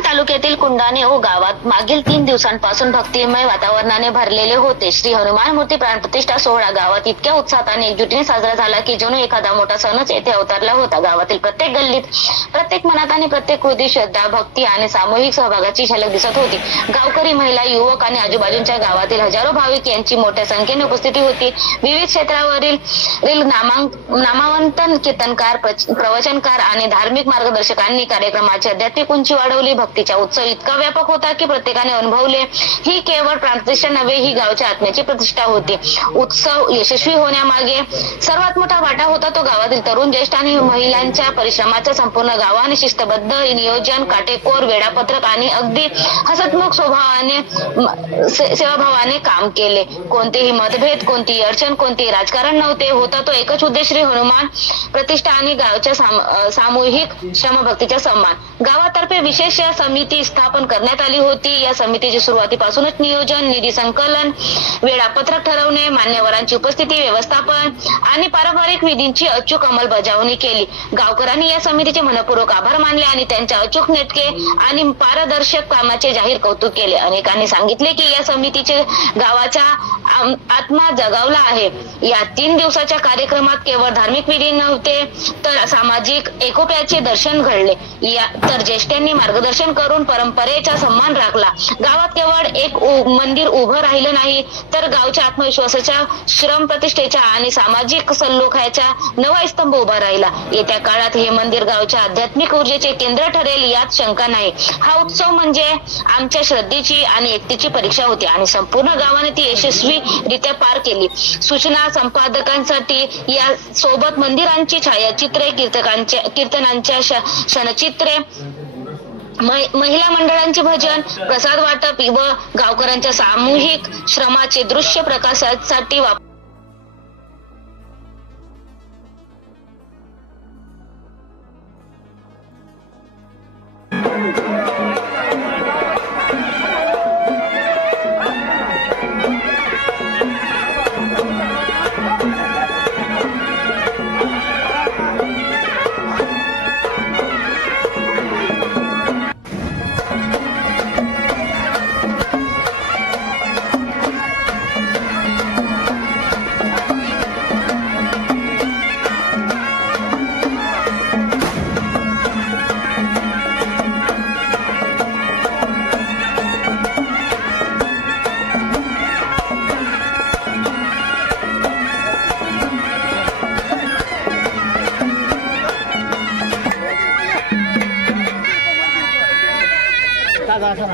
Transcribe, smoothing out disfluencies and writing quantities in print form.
मालवण तालुक्यातील कुंडाणे ओ गावात मागील 3 दिवसांपासून भक्तिमय वातावरणाने भरलेले होते. श्री हनुमान मूर्ती प्राणप्रतिष्ठा सोहळा गावात इतक्या उत्साहात आणि एकजुटीने साजरा झाला की जणू एखादा मोठा सणच येथे अवतरला होता. गावातील प्रत्येक गल्लीत, प्रत्येक मनात आणि प्रत्येक कृती श्रद्धा, भक्ती आणि सामूहिक सहभागाची झलक दिसत होती. गावकरी, महिला, युवक आणि आजूबाजूच्या गावातील हजारो भाविक यांची मोठ्या संख्येने उपस्थिती होती. विविध क्षेत्रावरील नामवंत कीर्तनकार, प्रवचनकार आणि धार्मिक मार्गदर्शकांनी कार्यक्रमाची आध्यात्मिक उंची वाढवली. भक्तीचा उत्सव इतका व्यापक होता की प्रत्येकाने अनुभवले ही केवळ प्राणप्रतिष्ठा नव्हे, ही गावच्या आत्म्याची प्रतिष्ठा होती. उत्सव यशस्वी होण्यामागे सर्वात मोठा वाटा होता तो गावातील तरुण, ज्येष्ठ आणि महिलांच्या परिश्रमाचा. संपूर्ण गावाने शिस्तबद्ध नियोजन, काटेकोर वेळापत्रक आणि अगदी हसतमुख सेवाभावाने काम केले. कोणतेही मतभेद, कोणतीही अडचण, कोणतेही राजकारण नव्हते. होता तो एकच उद्देश, श्री हनुमान प्रतिष्ठा आणि गावच्या सामूहिक श्रमभक्तीचा सन्मान. गावातर्फे विशेष समिती स्थापन करण्यात आली होती. या समितीची सुरुवातीपासूनच नियोजन, निधी संकलन, वेळापत्रक ठरवणे, मान्यवरांची उपस्थिती, व्यवस्थापन आणि पारंपरिक विधींची अचूक अंमलबजावणी केली. गावकऱ्यांनी या समितीचे मनपूर्वक आभार मानले आणि त्यांच्या अचूक, नेटके आणि पारदर्शक कामाचे जाहीर कौतुक केले. अनेकांनी सांगितले की या समितीचे गावाचा आत्मा जगावला आहे. या 3 दिवसाच्या कार्यक्रमात केवळ धार्मिक विधी नव्हते तर सामाजिक एकोप्याचे दर्शन घडले. तर ज्येष्ठांनी मार्गदर्शन करून परंपरेचा सन्मान राखला. गावात केवळ एक मंदिर उभं राहिलं नाही तर गावच्या आत्मविश्वासाच्या, श्रम प्रतिष्ठेच्या आणि सामाजिक सल्लोखाच्या नवा स्तंभ उभा राहिला. येत्या काळात हे मंदिर गावच्या आध्यात्मिक ऊर्जेचे केंद्र ठरेल यात शंका नाही. हा उत्सव म्हणजे आमच्या श्रद्धेची आणि एकतेची परीक्षा होती आणि संपूर्ण गावाने ती यशस्वीरित्या पार केली. सूचना संपादकांसाठी या सोबत मंदिरांची छायाचित्रे, कीर्तनांच्या क्षणचित्रे, महिला मंडळांचे भजन, प्रसाद वाटप व गावकऱ्यांच्या सामूहिक श्रमाचे दृश्य प्रकाशासाठी दादा